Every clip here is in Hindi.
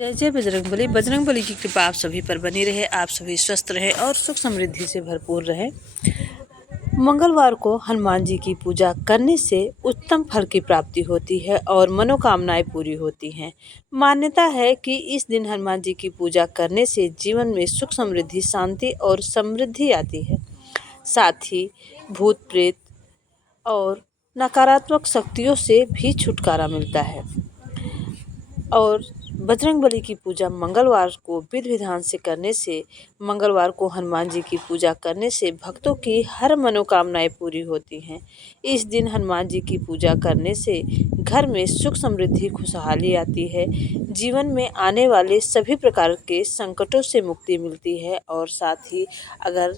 जय जय बजरंगबली। बजरंगबली की कृपा आप सभी पर बनी रहे, आप सभी स्वस्थ रहे और सुख समृद्धि से भरपूर रहे। मंगलवार को हनुमान जी की पूजा करने से उत्तम फल की प्राप्ति होती है और मनोकामनाएं पूरी होती हैं। मान्यता है कि इस दिन हनुमान जी की पूजा करने से जीवन में सुख समृद्धि, शांति और समृद्धि आती है। साथ ही भूत प्रेत और नकारात्मक शक्तियों से भी छुटकारा मिलता है। और बजरंगबली की पूजा मंगलवार को विधि विधान से करने से, मंगलवार को हनुमान जी की पूजा करने से भक्तों की हर मनोकामनाएं पूरी होती हैं। इस दिन हनुमान जी की पूजा करने से घर में सुख समृद्धि, खुशहाली आती है। जीवन में आने वाले सभी प्रकार के संकटों से मुक्ति मिलती है। और साथ ही अगर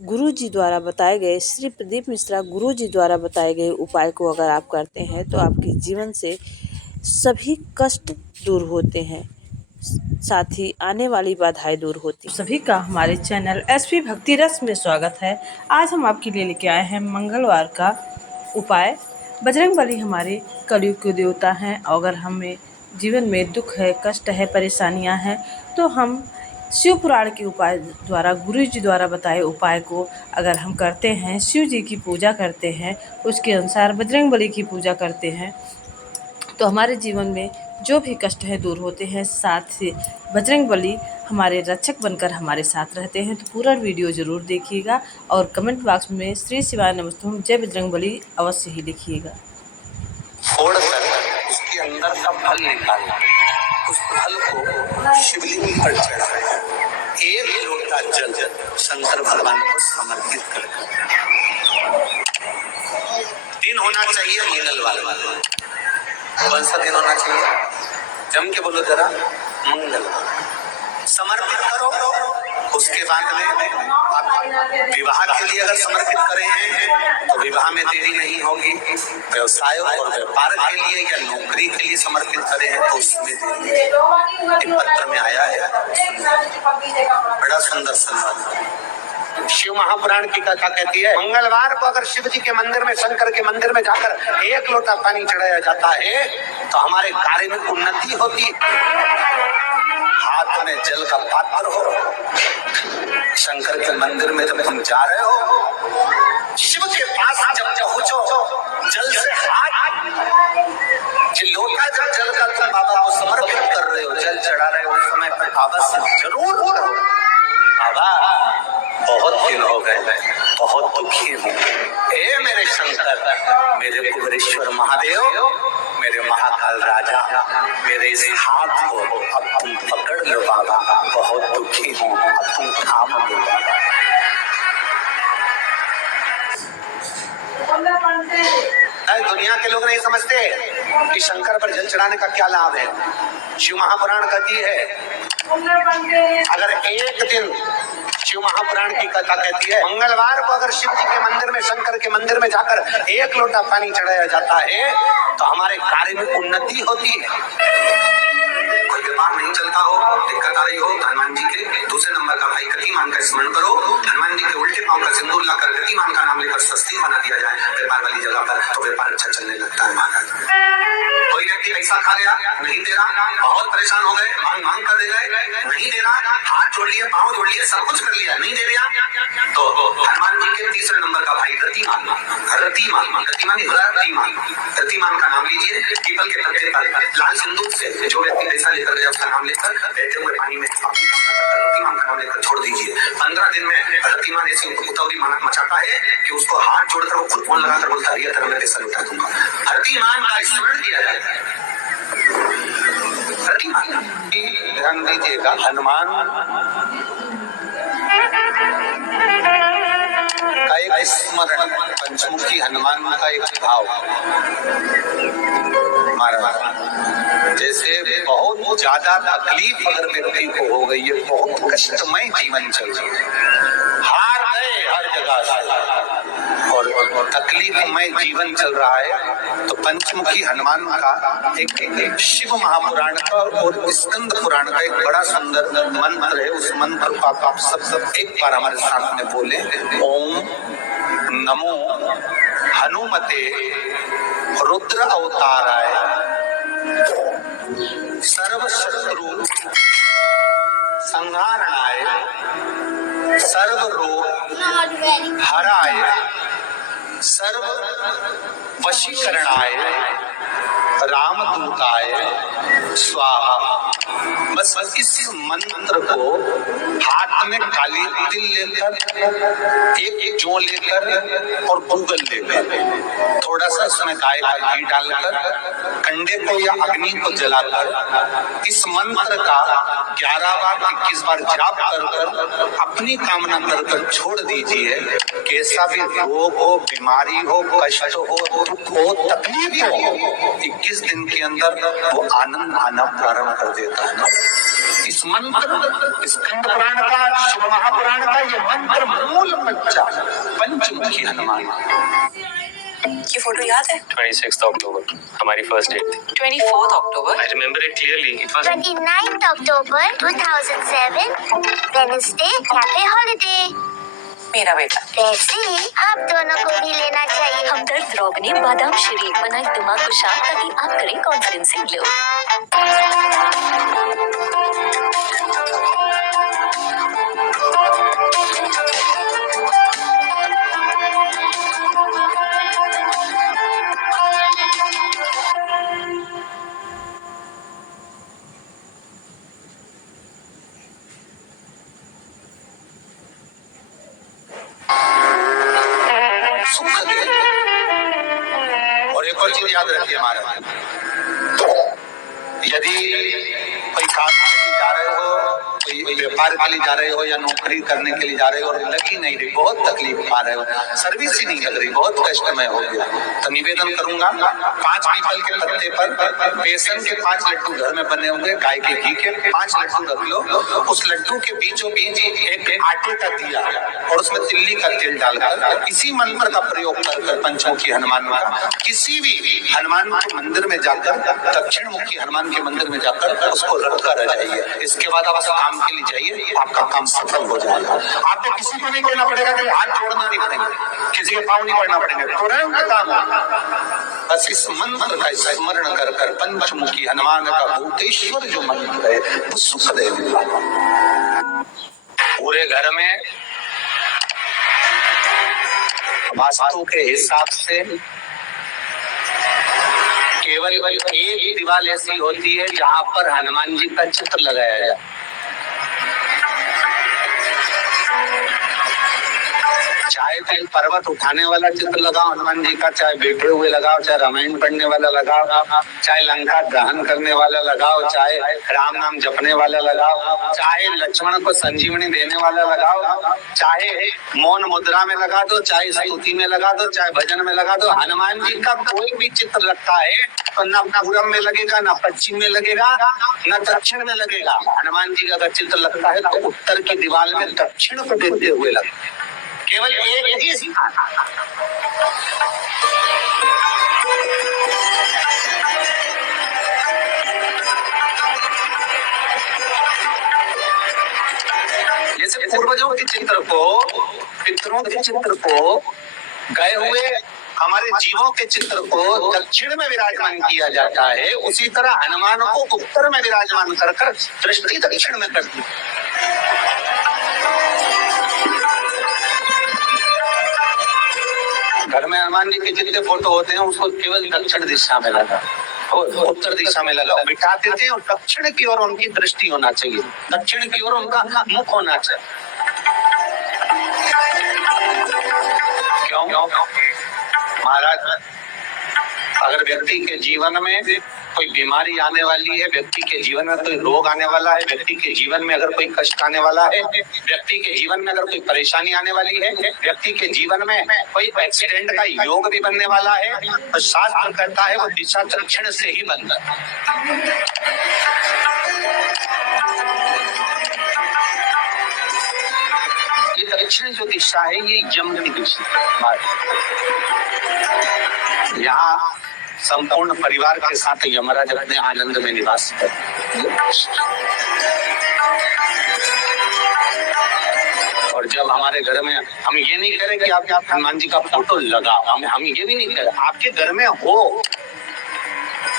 गुरु जी द्वारा बताए गए, श्री प्रदीप मिश्रा गुरु जी द्वारा बताए गए उपाय को अगर आप करते हैं तो आपके जीवन से सभी कष्ट दूर होते हैं, साथ ही आने वाली बाधाएं दूर होती हैं। सभी का हमारे चैनल एसपी भक्ति रस में स्वागत है। आज हम आपके लिए लेके आए हैं मंगलवार का उपाय। बजरंगबली हमारे कलयुग के देवता हैं। अगर हमें जीवन में दुख है, कष्ट है, परेशानियां हैं तो हम शिव पुराण के उपाय द्वारा, गुरु जी द्वारा बताए उपाय को अगर हम करते हैं, शिव जी की पूजा करते हैं, उसके अनुसार बजरंगबली की पूजा करते हैं तो हमारे जीवन में जो भी कष्ट है दूर होते हैं। साथ ही बजरंगबली हमारे रक्षक बनकर हमारे साथ रहते हैं। तो पूरा वीडियो ज़रूर देखिएगा और कमेंट बॉक्स में श्री शिवाय नमस्तुभ्यं जय बजरंगबली अवश्य ही लिखिएगा। फोड़कर उसके अंदर का फल निकालना, उस फल को शिवलिंग पर चढ़ाना, एक लोटा जल शंकर भगवान को समर्पित करना। दिन होना चाहिए मंगलवार वाला। कौन सा दिन होना चाहिए? जम के बोलो जरा, मंगलवार। समर्पित करो। उसके बाद में आप विवाह के लिए अगर समर्पित करे हैं तो विवाह में देरी नहीं होगी। व्यवसाय और व्यापार के लिए या नौकरी के लिए समर्पित करे हैं तो उसमें देरी नहीं। पत्र में आया है, बड़ा सुंदर संवाद। शिव महापुराण की कथा कहती है, मंगलवार को अगर शिव जी के मंदिर में, शंकर के मंदिर में जाकर एक लोटा पानी चढ़ाया जाता है तो हमारे कार्य में उन्नति होती। हाथ में जल का पात्र हो, शंकर के मंदिर में जब तुम जा रहे हो, शिव के पास जब पहुंचो, जल से हाथ लोटा जब जल का तुम बाबा को समर्पित कर रहे हो, जल चढ़ा रहे हो, उस समय पर अवश्य जरूर करो, बाबा बहुत दिन हो गए, बहुत दुखी हूँ, हे मेरे शंकर, मेरे कुबेरेश्वर महादेव, मेरे महाकाल राजा, मेरे इस हाथ को अब तुम पकड़ लो बाबा, बहुत दुखी हूँ, अब तुम थाम लो बाबा। दुनिया के लोग नहीं समझते कि शंकर पर जल चढ़ाने का क्या लाभ है। शिव महापुराण कहती है, अगर एक दिन, शिव महापुराण की कथा कहती है, मंगलवार को अगर शिव जी के मंदिर में, शंकर के मंदिर में जाकर एक लोटा पानी चढ़ाया जाता है तो हमारे कार्य में उन्नति होती है। कोई व्यापार नहीं चलता हो, दिक्कत आ रही हो, हनुमान जी के दूसरे नंबर का भाई गतिमान का स्मरण करो। हनुमान जी के उल्टे पांव का सिंदूर लाकर गतिमान का नाम लेकर सस्ती बना दिया जाए व्यापार वाली जगह पर, तो व्यापार अच्छा चलने लगता है। कोई व्यक्ति पैसा खा गया, नहीं दे रहा, बहुत परेशान हो गए, मांग कर दे गए, नहीं दे रहा, हाथ जोड़ लिए, पांव जोड़ लिए, सब कुछ कर लिया, नहीं दे रहा, तो हनुमान जी के तीसरे नंबर का भाई रतिमान का नाम लीजिए। पीपल के पत्ते पर लाल सिंदूर से जो व्यक्ति पैसा लेकर गया उसका नाम लेकर बैठे हुए पानी में अपनी रतिमान का नाम लेकर छोड़ दीजिए। 15 दिन में रतिमान ऐसी उतावली मानक मचाता है कि उसको हाथ जोड़कर वो खुद फोन लगाकर बोलता है, तेरा मैं पैसा लुटा दूंगा। रतिमान का स्मरण किया जाता है। ध्यान दीजिएगा, हनुमान का एक स्मरण, पंचमुखी हनुमान का एक भाव, जैसे बहुत ज्यादा तकलीफ अगर व्यक्ति को हो गई है, बहुत कष्टमय जीवन चल रहा है, हार गए हर जगह से और तकलीफमय जीवन चल रहा है, तो पंचमुखी हनुमान का एक शिव महापुराण का और स्कंद पुराण का एक बड़ा सुंदर मंत्र है। उस मंत्र को आप सब एक बार हमारे साथ में बोले, ओम नमो हनुमते रुद्र अवताराय सर्व शत्रु वशीकरणाय रामदूताय स्वाहा। बस इस मंत्र को हाथ में काली तिल लेकर, एक जौ लेकर और गूगल लेकर, थोड़ा सा उसमें गाय का घी डालकर, कंडे को या अग्नि को जलाकर इस मंत्र का 11 बार 21 बार जाप कर अपनी कामना कर छोड़ दीजिए। कैसा भी रोग हो, बीमारी हो, कष्ट हो, दुख हो, तकलीफ हो, 21 दिन के अंदर वो आनंद आना प्रारंभ कर देता है। इस मंत्र, स्कंद पुराण का, शिव महापुराण का ये मंत्र मूल बच्चा पंचमुखी हनुमान। ये फोटो याद है? 26th October हमारी फर्स्ट डेट थी। 24th October I remember it clearly. It was 29th October 2007 Wednesday cafe holiday. मेरा बेटा। वैसे आप दोनों को भी लेना चाहिए। हमदर्द रोगनी बादाम शरीक बनाए दिमाग को शांत ताकि आप करें कॉन्फिडेंसिंग ग्लो। और एक और चीज याद रखिए हमारा, यदि कोई काम के लिए जा रहे हो, कोई व्यापार के लिए जा रहे हो या नौकरी करने के लिए जा रहे हो और लगी नहीं रही, बहुत तकलीफ पा रहे हो, सर्विस ही नहीं लग रही, बहुत कष्टमय हो गया, तो निवेदन करूंगा 5 पीपल के पत्ते पर बेसन के 5 लड्डू घर में बने होंगे, गाय के घी के 5 लड्डू रख लो, उस लड्डू के बीचों बीच एक आटे का दिया और उसमें तिल्ली का तेल डालकर इसी मंत्र का प्रयोग कर पंचमुखी हनुमान का किसी भी हनुमान के मंदिर में जाकर, दक्षिण मुखी हनुमान के मंदिर में जाकर उसको रख कर आ जाइए। इसके बाद आप काम के लिए जाइए, आपका काम सफल हो जाएगा। आपको किसी को नहीं कहना पड़ेगा, कि हाथ जोड़ना नहीं पड़ेगा, किसी के पाँव नहीं पड़ना पड़ेगा, तुरंत काम होगा। बस इस मंत्र का स्मरण कर कर पंचमुखी हनुमान का भूतेश्वर जो मंत्र है वो सुख देगा। पूरे घर में वास्तु के हिसाब से केवल एक दीवार ऐसी होती है जहाँ पर हनुमान जी का चित्र लगाया जाए। चाहे कहीं पर्वत उठाने वाला चित्र लगाओ हनुमान जी का, चाहे बैठे हुए लगाओ, चाहे रामायण पढ़ने वाला लगाओ, चाहे लंका दहन करने वाला लगाओ, चाहे राम नाम जपने वाला लगाओ, चाहे लक्ष्मण को संजीवनी देने वाला लगाओ, चाहे मौन मुद्रा में लगा दो, चाहे स्तुति में लगा दो, चाहे भजन में लगा दो। हनुमान जी का कोई भी चित्र लगता है तो न पूरब में लगेगा, न पश्चिम में लगेगा, न दक्षिण में लगेगा। हनुमान जी का अगर चित्र लगता है तो उत्तर की दीवार में दक्षिण को देते हुए लगता है। केवल एक ही सिखाना। जैसे पूर्वजों के चित्र को, पितरों के चित्र को, गए हुए हमारे जीवों के चित्र को दक्षिण में विराजमान किया जाता है, उसी तरह हनुमान को उत्तर में विराजमान कर कर दृष्टि दक्षिण में करती है। घर में हनुमान जी के जितने फोटो होते हैं उसको केवल दक्षिण दिशा में लगा, उत्तर दिशा में लगाओ, बिठा देते हैं और दक्षिण की ओर उनकी दृष्टि होना चाहिए, दक्षिण की ओर उनका मुख होना चाहिए। क्यों? महाराज, अगर व्यक्ति के जीवन में कोई बीमारी आने वाली है, व्यक्ति के जीवन में कोई रोग आने वाला है, व्यक्ति के जीवन में अगर कोई कष्ट आने वाला है, व्यक्ति के जीवन में अगर कोई परेशानी आने वाली है, व्यक्ति के जीवन में कोई एक्सीडेंट का योग भी बनने वाला है, तो शास्त्र कहता है वो दिशा दक्षिण से ही बनता है। ये दक्षिण जो दिशा है ये यम की दिशा। यहाँ संपूर्ण परिवार के साथ यमराज अपने आनंद में निवास करते। और जब हमारे घर में, हम ये नहीं कह रहे कि आप हनुमान जी का फोटो लगाओ, हम ये भी नहीं कह रहे, आपके घर में हो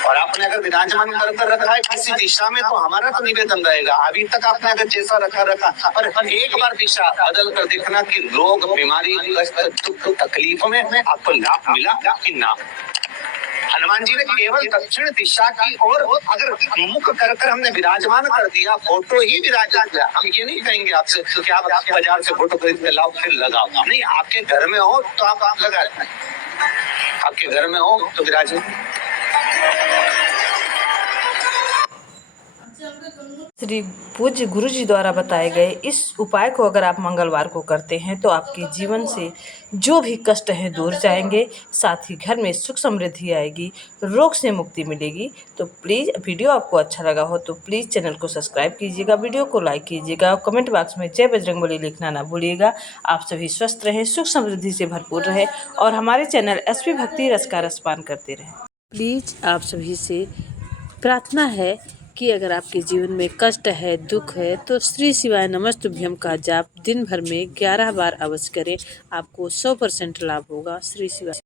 और आपने अगर विराजमान कर रखा है किसी दिशा में, तो हमारा तो निवेदन रहेगा, अभी तक आपने अगर जैसा रखा पर एक बार दिशा बदल कर देखना कि रोग, बीमारी, कष्ट, दुख, तकलीफ में आपको लाभ मिला कि ना। हनुमान जी ने केवल दक्षिण दिशा की ओर अगर मुख कर हमने विराजमान कर दिया, फोटो ही विराजमान किया। हम ये नहीं कहेंगे आपसे कि आप बाजार से फोटो खरीद के लाओ फिर लगाओ, नहीं, आपके घर में हो तो आप लगा, आपके घर में हो तो विराजमान। श्री पूज्य गुरु जी द्वारा बताए गए इस उपाय को अगर आप मंगलवार को करते हैं तो आपके जीवन से जो भी कष्ट हैं दूर जाएंगे, साथ ही घर में सुख समृद्धि आएगी, रोग से मुक्ति मिलेगी। तो प्लीज़ वीडियो आपको अच्छा लगा हो तो प्लीज़ चैनल को सब्सक्राइब कीजिएगा, वीडियो को लाइक कीजिएगा और कमेंट बॉक्स में जय बजरंगबली लिखना ना भूलिएगा। आप सभी स्वस्थ रहें, सुख समृद्धि से भरपूर रहें और हमारे चैनल SP भक्ति रस का रसपान करते रहें। प्लीज़ आप सभी से प्रार्थना है कि अगर आपके जीवन में कष्ट है, दुख है, तो श्री शिवाय नमस्तुभ्यम का जाप दिन भर में 11 बार अवश्य करें। आपको 100% लाभ होगा। श्री शिवाय।